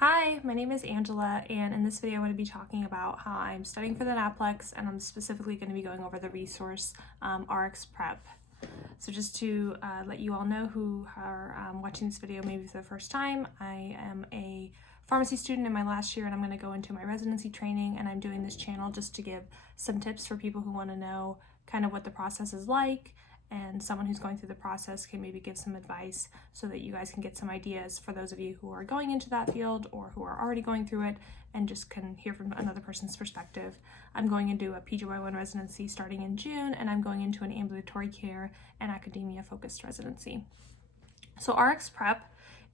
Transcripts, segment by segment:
Hi, my name is Angela, and in this video I'm going to be talking about how I'm studying for the NAPLEX, and I'm specifically going to be going over the resource RxPrep. So just to let you all know who are watching this video maybe for the first time, I am a pharmacy student in my last year, and I'm going to go into my residency training, and I'm doing this channel just to give some tips for people who want to know kind of what the process is like, and someone who's going through the process can maybe give some advice so that you guys can get some ideas for those of you who are going into that field or who are already going through it and just can hear from another person's perspective. I'm going into a PGY1 residency starting in June, and I'm going into an ambulatory care and academia focused residency. So RxPrep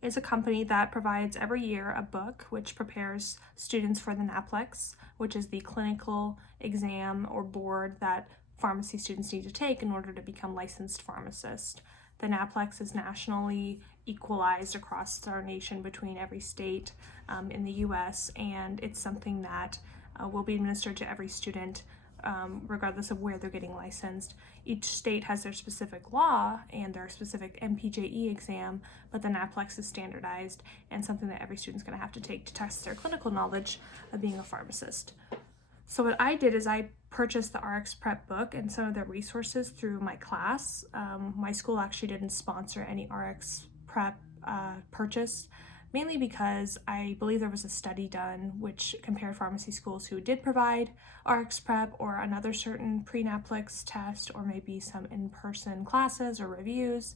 is a company that provides every year a book which prepares students for the NAPLEX, which is the clinical exam or board that pharmacy students need to take in order to become licensed pharmacists. The NAPLEX is nationally equalized across our nation between every state in the US, and it's something that will be administered to every student regardless of where they're getting licensed. Each state has their specific law and their specific MPJE exam, but the NAPLEX is standardized and something that every student's going to have to take to test their clinical knowledge of being a pharmacist. So what I did is I purchased the RxPrep book and some of the resources through my class. My school actually didn't sponsor any RxPrep purchase, mainly because I believe there was a study done which compared pharmacy schools who did provide RxPrep or another certain pre-NAPLEX test or maybe some in-person classes or reviews,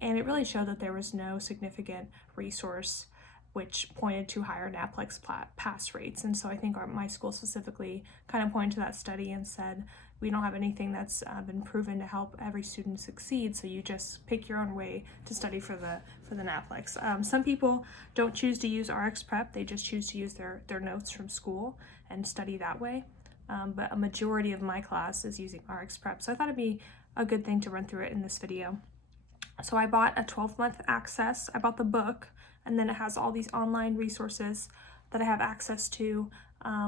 and it really showed that there was no significant resource which pointed to higher NAPLEX pass rates. And so I think my school specifically kind of pointed to that study and said, we don't have anything that's been proven to help every student succeed, so you just pick your own way to study for the NAPLEX. Some people don't choose to use RxPrep, they just choose to use their notes from school and study that way. But a majority of my class is using RxPrep, so I thought it'd be a good thing to run through it in this video. So I bought a 12-month access. I bought the book, and then it has all these online resources that I have access to,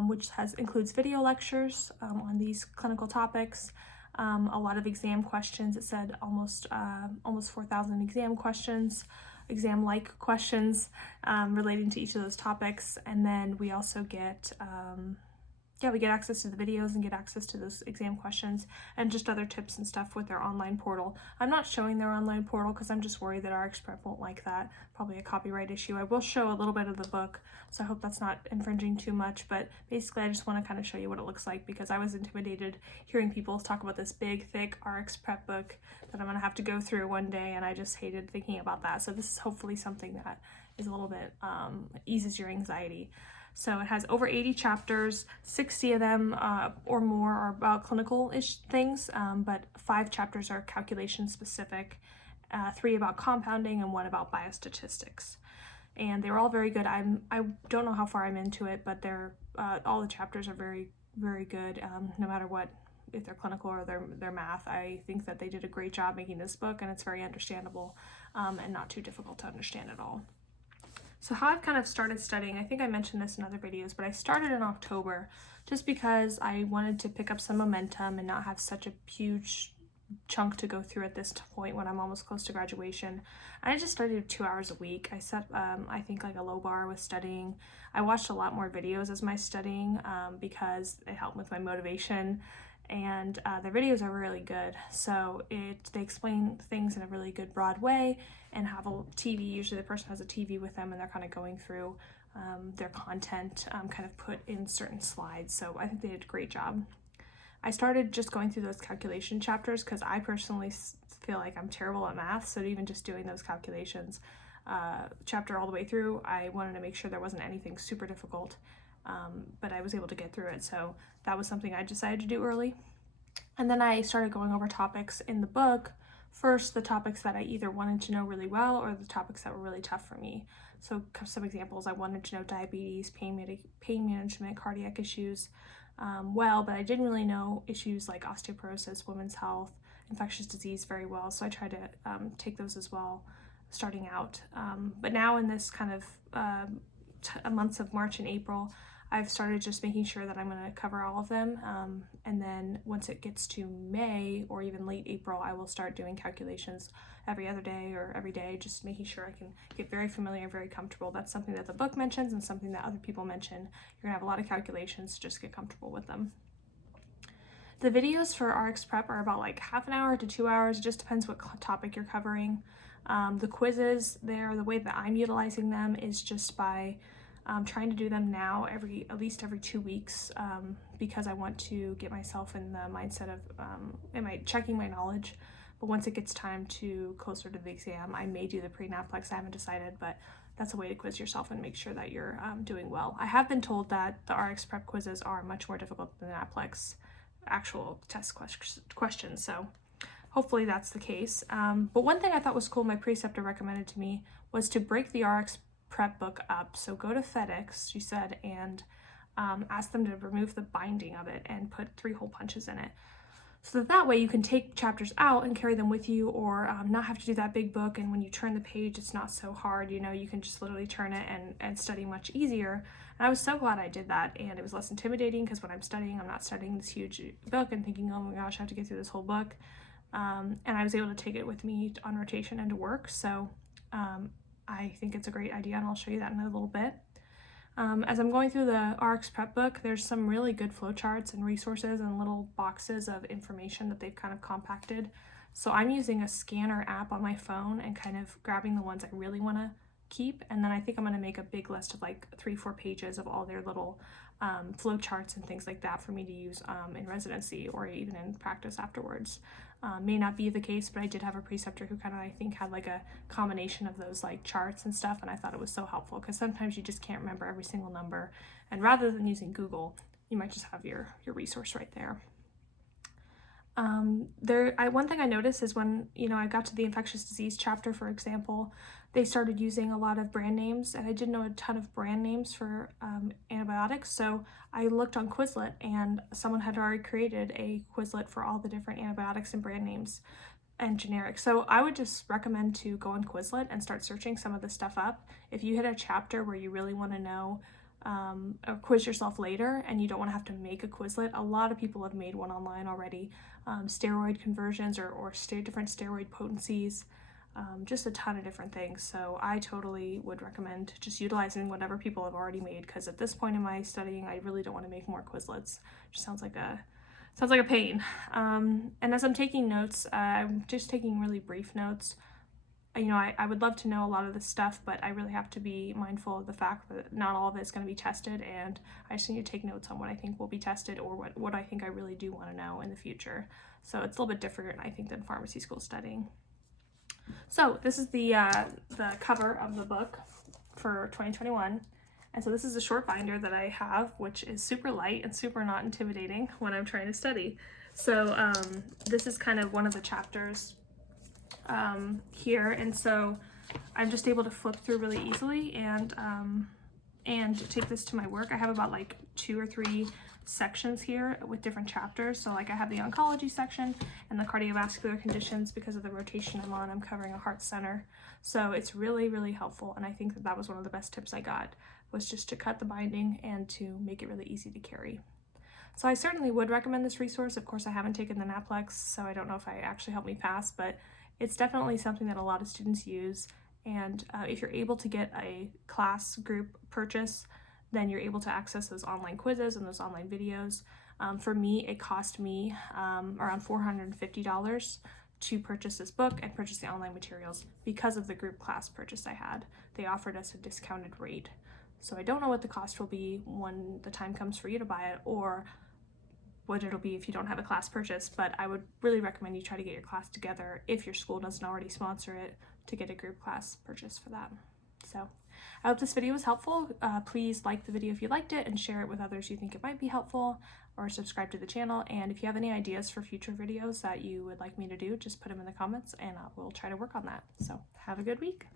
which includes video lectures on these clinical topics, a lot of exam questions. It said almost 4,000 exam questions, exam-like questions relating to each of those topics, and then we also get we get access to the videos and get access to those exam questions and just other tips and stuff with their online portal. I'm not showing their online portal because I'm just worried that RxPrep won't like that. Probably a copyright issue. I will show a little bit of the book, so I hope that's not infringing too much, but basically I just want to kind of show you what it looks like because I was intimidated hearing people talk about this big, thick RxPrep book that I'm going to have to go through one day, and I just hated thinking about that. So this is hopefully something that is a little bit eases your anxiety. So it has over 80 chapters, 60 of them or more are about clinical-ish things, but 5 chapters are calculation specific, 3 about compounding, and 1 about biostatistics. And they were all very good. I don't know how far I'm into it, but they're all the chapters are very, very good, no matter what, if they're clinical or they're math. I think that they did a great job making this book, and it's very understandable and not too difficult to understand at all. So how I've kind of started studying, I think I mentioned this in other videos, but I started in October just because I wanted to pick up some momentum and not have such a huge chunk to go through at this point when I'm almost close to graduation. And I just studied 2 hours a week. I set, I think, like a low bar with studying. I watched a lot more videos as my studying because it helped with my motivation. And their videos are really good. So they explain things in a really good broad way and have a TV. Usually the person has a TV with them and they're kind of going through their content kind of put in certain slides. So I think they did a great job. I started just going through those calculation chapters because I personally feel like I'm terrible at math. So even just doing those calculations chapter all the way through, I wanted to make sure there wasn't anything super difficult. But I was able to get through it, so that was something I decided to do early. And then I started going over topics in the book. First, the topics that I either wanted to know really well or the topics that were really tough for me. So some examples, I wanted to know diabetes, pain management, cardiac issues well, but I didn't really know issues like osteoporosis, women's health, infectious disease very well, so I tried to take those as well starting out. But now in this kind of months of March and April, I've started just making sure that I'm going to cover all of them, and then once it gets to May or even late April, I will start doing calculations every other day or every day, just making sure I can get very familiar, very comfortable. That's something that the book mentions and something that other people mention. You're going to have a lot of calculations, just get comfortable with them. The videos for RxPrep are about like half an hour to 2 hours. It just depends what topic you're covering. The quizzes there, the way that I'm utilizing them is just by trying to do them now at least every 2 weeks, because I want to get myself in the mindset of checking my knowledge. But once it gets time to closer to the exam, I may do the pre-NAPLEX. I haven't decided, but that's a way to quiz yourself and make sure that you're doing well. I have been told that the RxPrep quizzes are much more difficult than the NAPLEX actual test questions, so hopefully that's the case. But one thing I thought was cool, my preceptor recommended to me, was to break the RxPrep book up. So go to FedEx, she said, and ask them to remove the binding of it and put 3 hole punches in it. So that way you can take chapters out and carry them with you, or not have to do that big book, and when you turn the page it's not so hard, you know, you can just literally turn it and study much easier. And I was so glad I did that, and it was less intimidating because when I'm studying, I'm not studying this huge book and thinking, oh my gosh, I have to get through this whole book. And I was able to take it with me on rotation and to work, so I think it's a great idea, and I'll show you that in a little bit. As I'm going through the RxPrep book, there's some really good flowcharts and resources and little boxes of information that they've kind of compacted. So I'm using a scanner app on my phone and kind of grabbing the ones I really want to keep, and then I think I'm going to make a big list of like 3-4 pages of all their little flowcharts and things like that for me to use in residency or even in practice afterwards. May not be the case, but I did have a preceptor who kind of, I think, had like a combination of those like charts and stuff, and I thought it was so helpful because sometimes you just can't remember every single number, and rather than using Google, you might just have your resource right there. One thing I noticed is when, you know, I got to the infectious disease chapter, for example, they started using a lot of brand names, and I didn't know a ton of brand names for antibiotics, so I looked on Quizlet, and someone had already created a Quizlet for all the different antibiotics and brand names and generic. So I would just recommend to go on Quizlet and start searching some of this stuff up. If you hit a chapter where you really want to know or quiz yourself later and you don't want to have to make a Quizlet, a lot of people have made one online already. Steroid conversions or different steroid potencies, just a ton of different things. So I totally would recommend just utilizing whatever people have already made, because at this point in my studying, I really don't want to make more Quizlets. It just sounds like a pain. And as I'm taking notes, I'm just taking really brief notes. You know, I would love to know a lot of this stuff, but I really have to be mindful of the fact that not all of it is going to be tested, and I just need to take notes on what I think will be tested or what I think I really do want to know in the future. So it's a little bit different, I think, than pharmacy school studying. So this is the cover of the book for 2021. And so this is a short binder that I have, which is super light and super not intimidating when I'm trying to study. So this is kind of one of the chapters here, and so I'm just able to flip through really easily and take this to my work. I have about like 2 or 3 sections here with different chapters. So like I have the oncology section and the cardiovascular conditions. Because of the rotation I'm on, I'm covering a heart center. So it's really, really helpful, and I think that was one of the best tips I got, was just to cut the binding and to make it really easy to carry. So I certainly would recommend this resource. Of course, I haven't taken the NAPLEX, so I don't know if it actually helped me pass, but it's definitely something that a lot of students use. And if you're able to get a class group purchase, then you're able to access those online quizzes and those online videos. For me, it cost me around $450 to purchase this book and purchase the online materials because of the group class purchase I had. They offered us a discounted rate. So I don't know what the cost will be when the time comes for you to buy it, or what it'll be if you don't have a class purchase, but I would really recommend you try to get your class together, if your school doesn't already sponsor it, to get a group class purchase for that. So I hope this video was helpful. Please like the video if you liked it and share it with others you think it might be helpful, or subscribe to the channel. And if you have any ideas for future videos that you would like me to do, just put them in the comments and I will try to work on that. So have a good week.